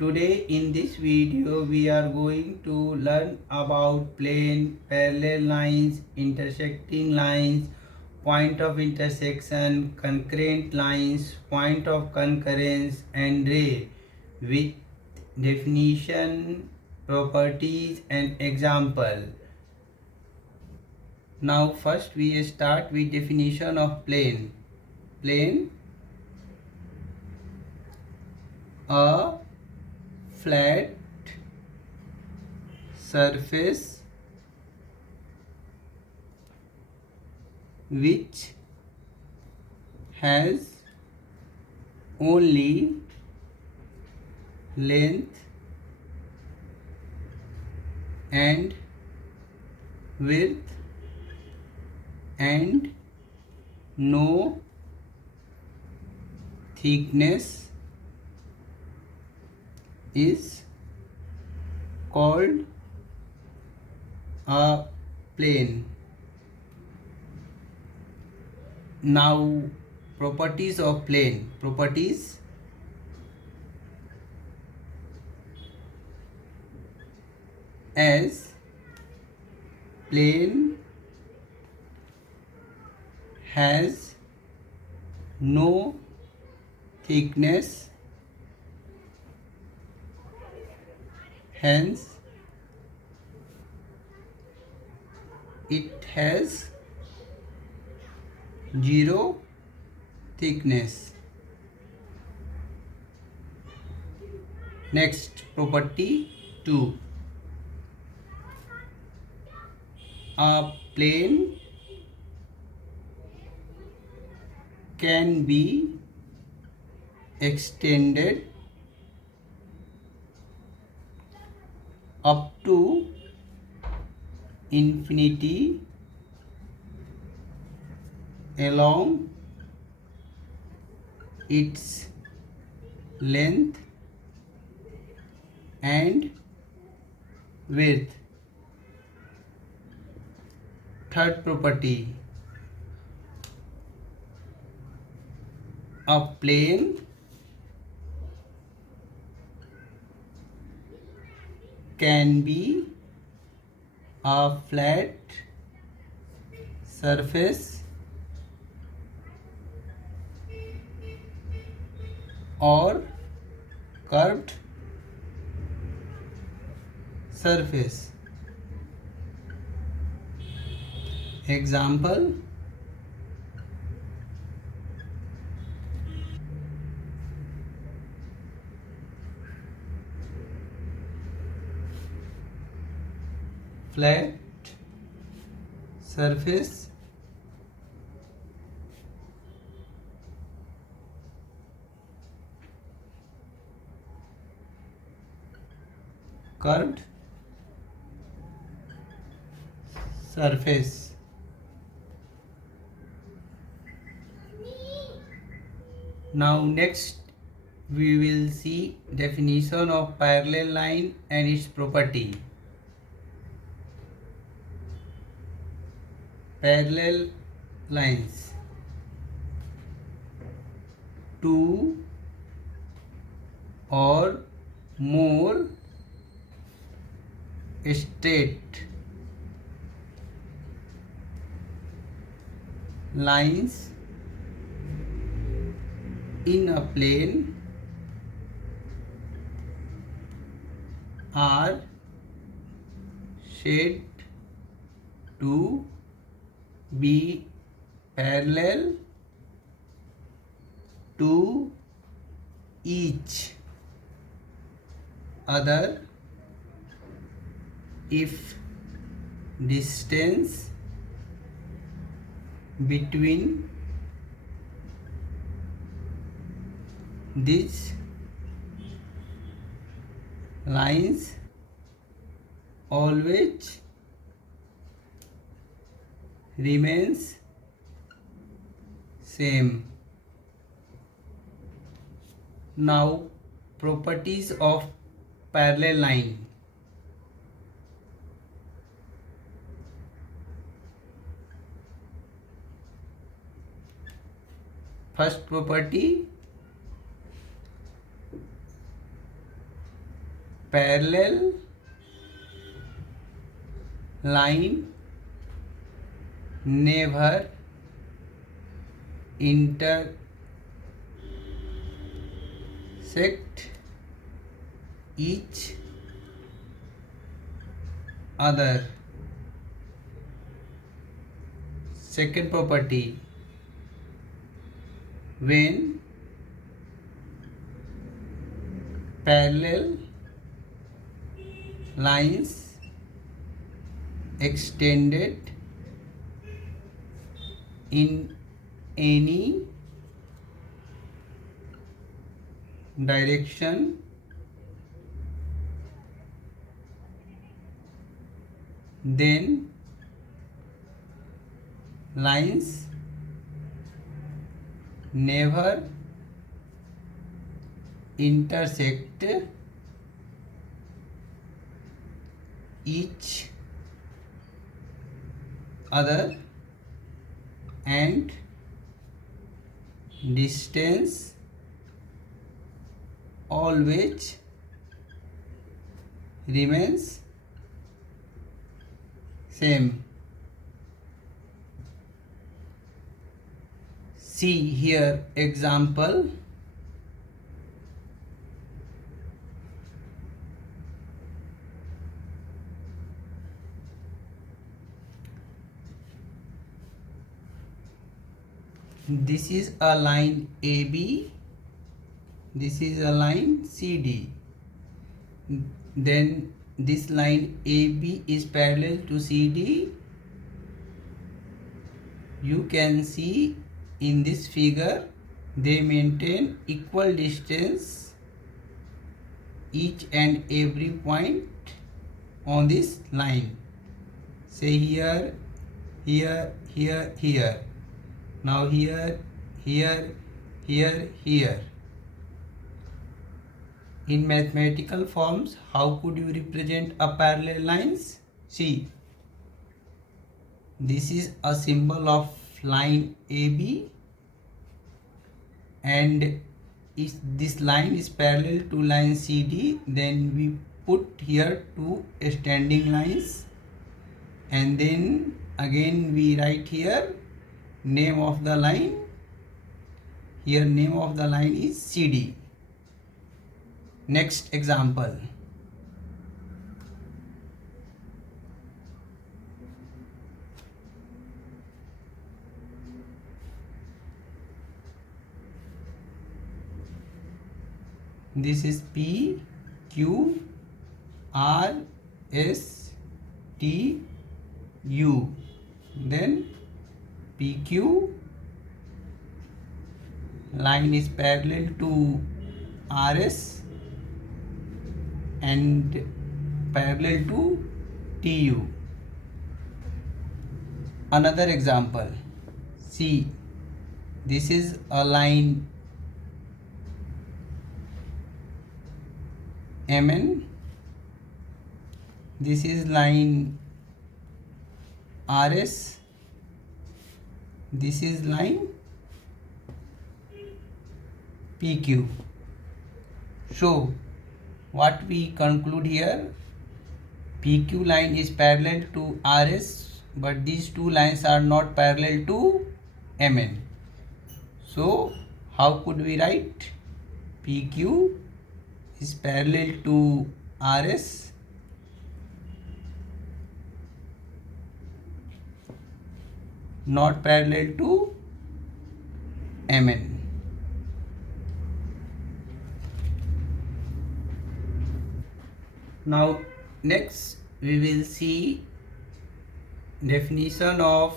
Today in this video we are going to learn about plane, parallel lines, intersecting lines, point of intersection, concurrent lines, point of concurrence and ray with definition, properties and example. Now first we start with definition of plane. Plane, a flat surface which has only length and width and no thickness is called a plane. Now properties of plane. Properties: as plane has no thickness, hence it has zero thickness. Next, property 2. A plane can be extended up to infinity along its length and width. Third property: a plane can be a flat surface or curved surface. Example: flat surface, curved surface. Now next we will see definition of parallel line and its property. Parallel lines: two or more straight lines in a plane are said to be parallel to each other if distance between these lines always remains same. Now properties of parallel line. First property: parallel line never intersect each other. Second property, when parallel lines extended in any direction, then lines never intersect each other, and distance always remains same. See here example. This is a line AB, this is a line CD. Then this line AB is parallel to CD. You can see in this figure they maintain equal distance each and every point on this line. Say here, here, here, here. Now here, here, here, here. In mathematical forms, how could you represent a parallel lines? See, this is a symbol of line AB, and if this line is parallel to line CD, then we put here two standing lines, and then again we write here name of the line. Here name of the line is CD. Next example. This is P, Q, R, S, T, U. Then PQ line is parallel to RS and parallel to TU. Another example. See, this is a line MN. This is line RS. This is line PQ. So what we conclude here, PQ line is parallel to RS, but these two lines are not parallel to MN. So how could we write? PQ is parallel to RS, not parallel to MN. Now next we will see definition of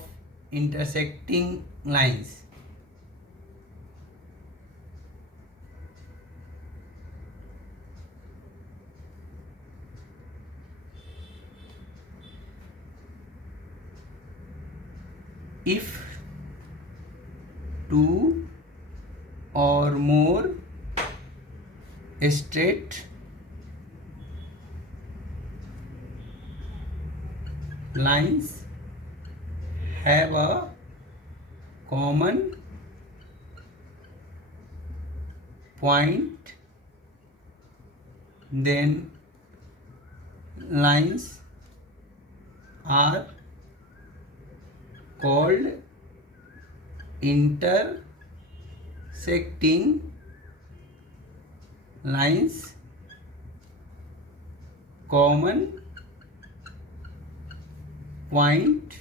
intersecting lines. If two or more straight lines have a common point, then lines are called intersecting lines. Common point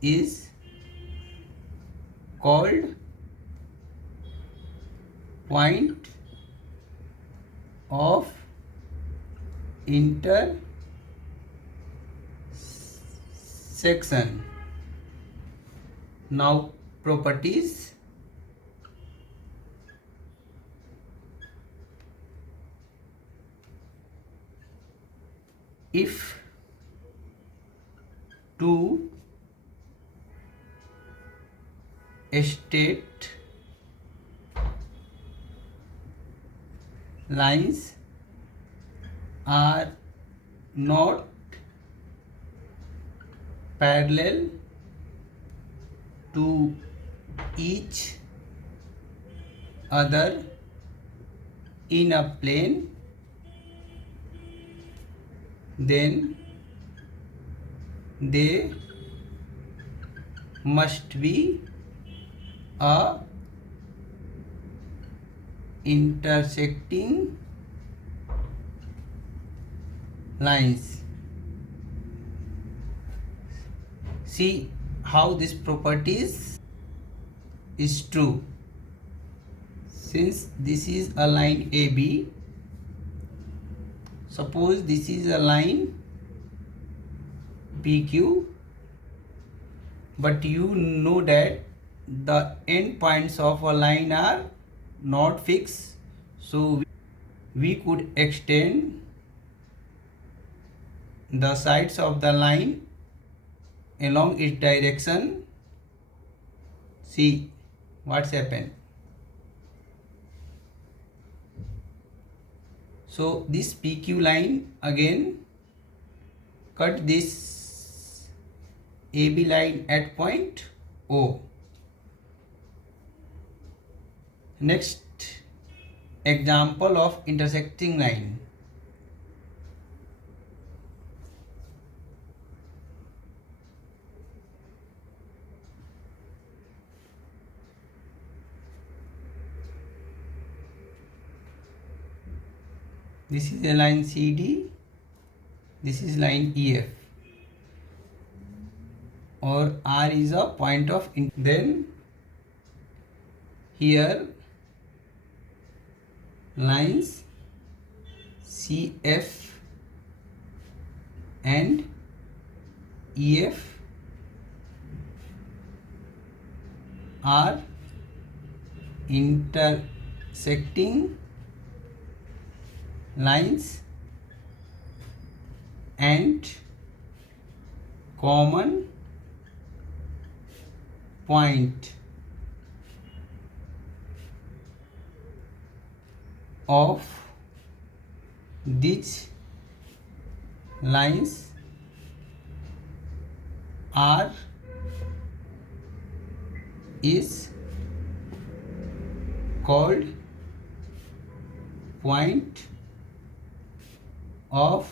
is called point of intersection. Now properties. If two straight lines are not parallel to each other in a plane, then they must be a intersecting lines. See how this properties is true. Since this is a line AB, suppose this is a line PQ, but you know that the end points of a line are not fixed, so we could extend the sides of the line along its direction. See what's happened. So this PQ line again cut this AB line at point O. Next example of intersecting line. This is a line CD, this is line EF, or R is a point of then here lines CF and EF are intersecting lines and common point of these lines are is called point of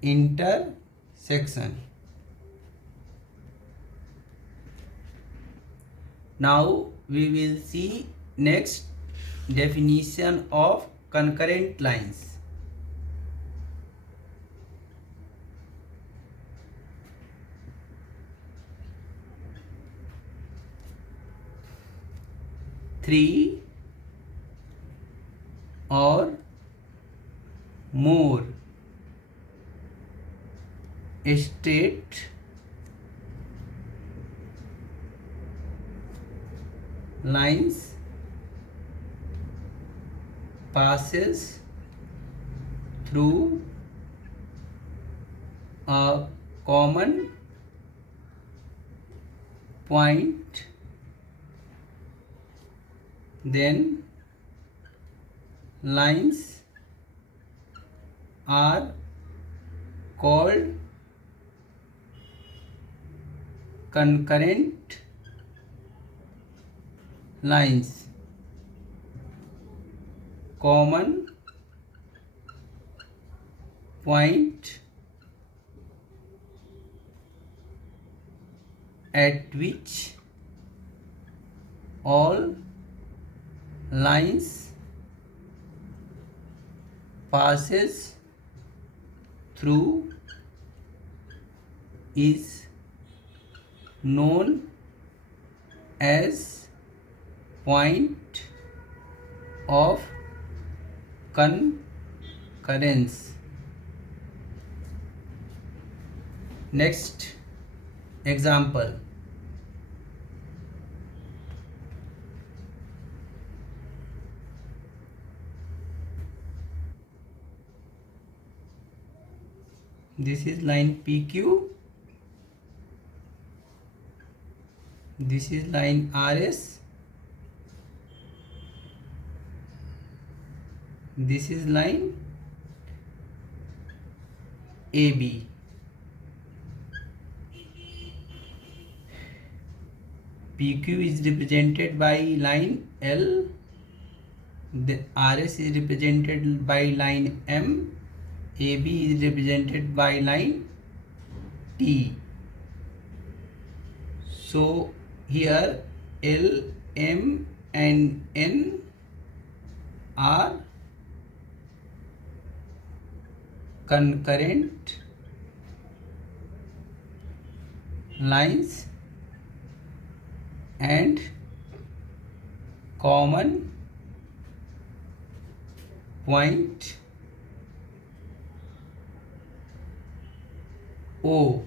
intersection. Now we will see next definition of concurrent lines. Three or more straight lines passes through a common point, then lines are called concurrent lines. Common point at which all lines passes through is known as point of concurrence. Next example. This is line PQ. This is line RS. This is line AB. PQ is represented by line L. The RS is represented by line M. AB is represented by line T. So here L, M and N are concurrent lines and common point O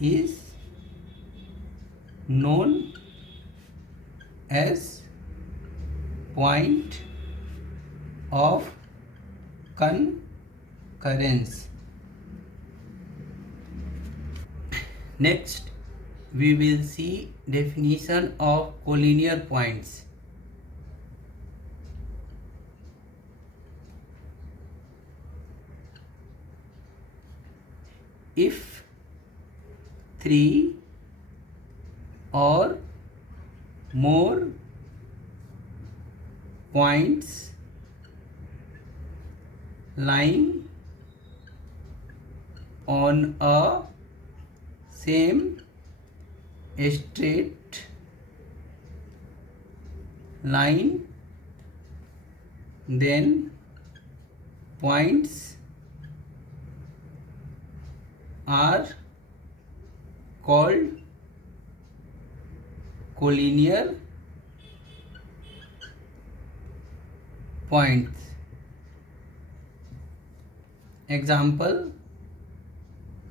is known as point of concurrence. Next, we will see definition of collinear points. If three or more points lying on a same straight line, then points are called collinear points. Example,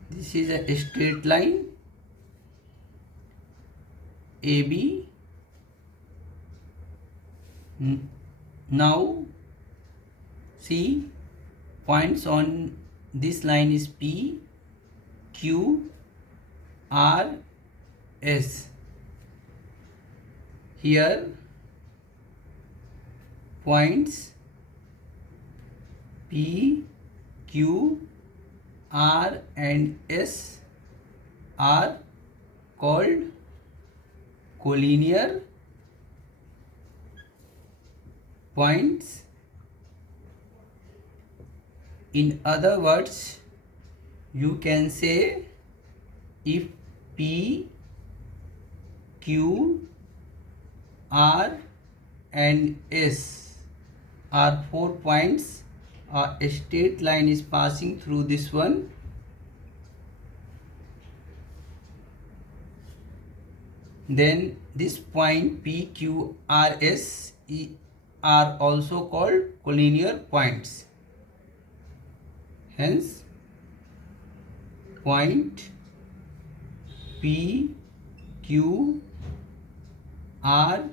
this is a straight line AB. Now see, points on this line is P, Q, R, S. Here points P, Q, R and S are called collinear points. In other words, you can say if P, Q, R and S are 4 points, a straight line is passing through this one, then this point P, Q, R, S are also called collinear points. Hence, point P, Q, R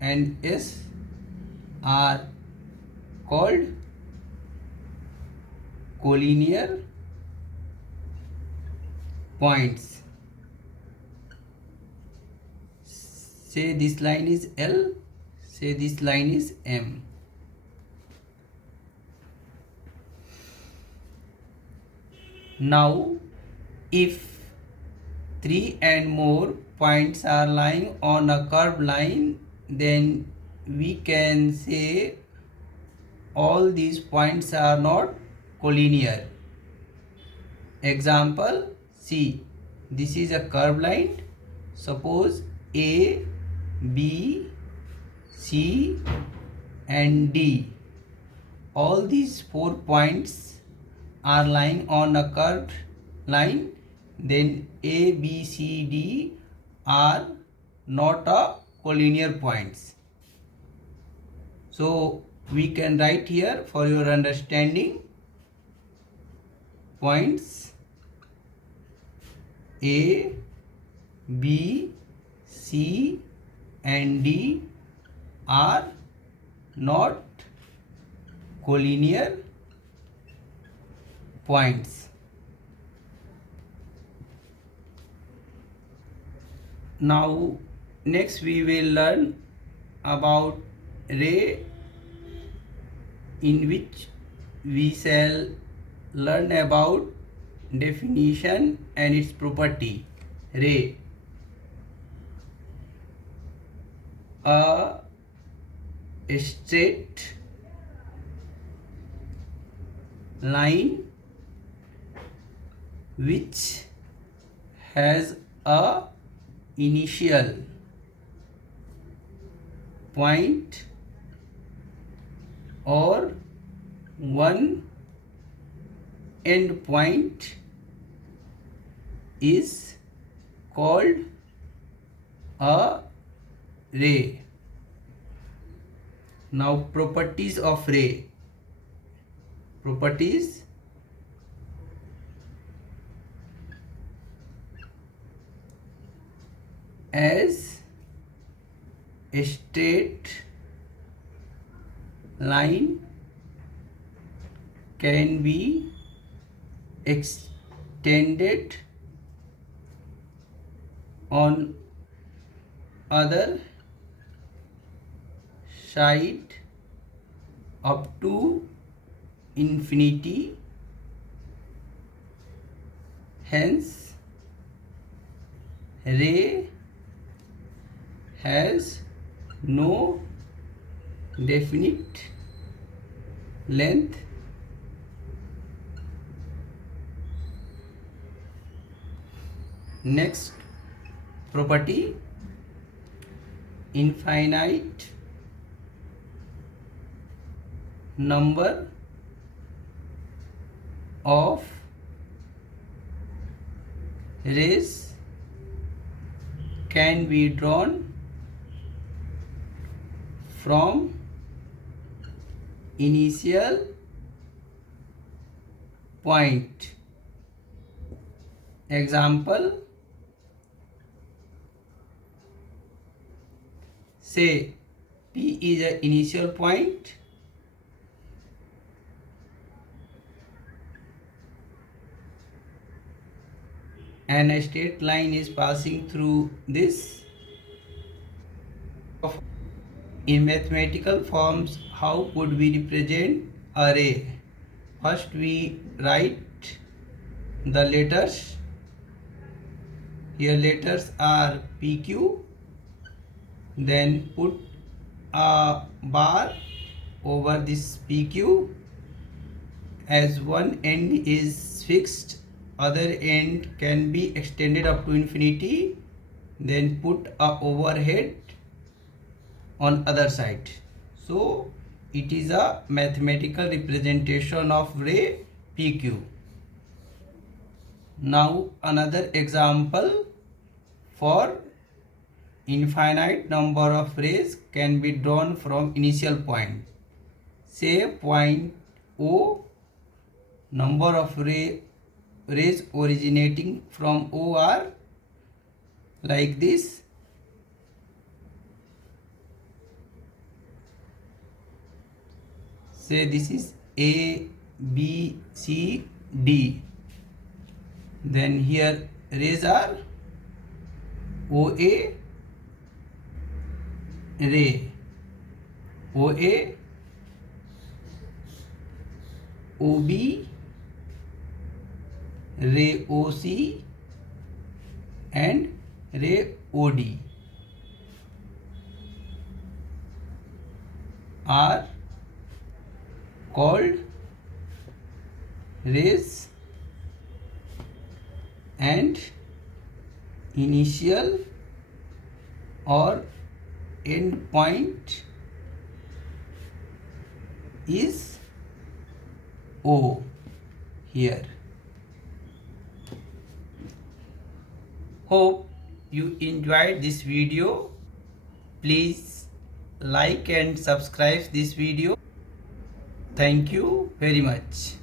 and S are called collinear points. Say this line is L, say this line is M. Now, if 3 and more points are lying on a curved line, then we can say all these points are not collinear. Example C. This is a curved line. Suppose A, B, C and D. All these 4 points are lying on a curved line. Then A, B, C, D are not a collinear points. So we can write here for your understanding. Points A, B, C and D are not collinear points. Now next we will learn about ray, in which we shall learn about definition and its property. Ray, a straight line which has a initial point or one end point is called a ray. Now properties of ray. Properties: as a straight line can be extended on other side up to infinity, hence ray has no definite length. Next property: infinite number of rays can be drawn from initial point. Example: say P is an initial point and a straight line is passing through this. In mathematical forms, how could we represent a ray? First we write the letters. Here letters are PQ. Then put a bar over this PQ. As one end is fixed, other end can be extended up to infinity. Then put a overhead on other side. So it is a mathematical representation of ray PQ. Now another example: for infinite number of rays can be drawn from initial point. Say point O, number of rays originating from O are like this. Say this is A, B, C, D. Then here rays are OA ray, OA, OB, ray OC and ray OD are called res and initial or end point is O here. Hope you enjoyed this video. Please like and subscribe this video. Thank you very much.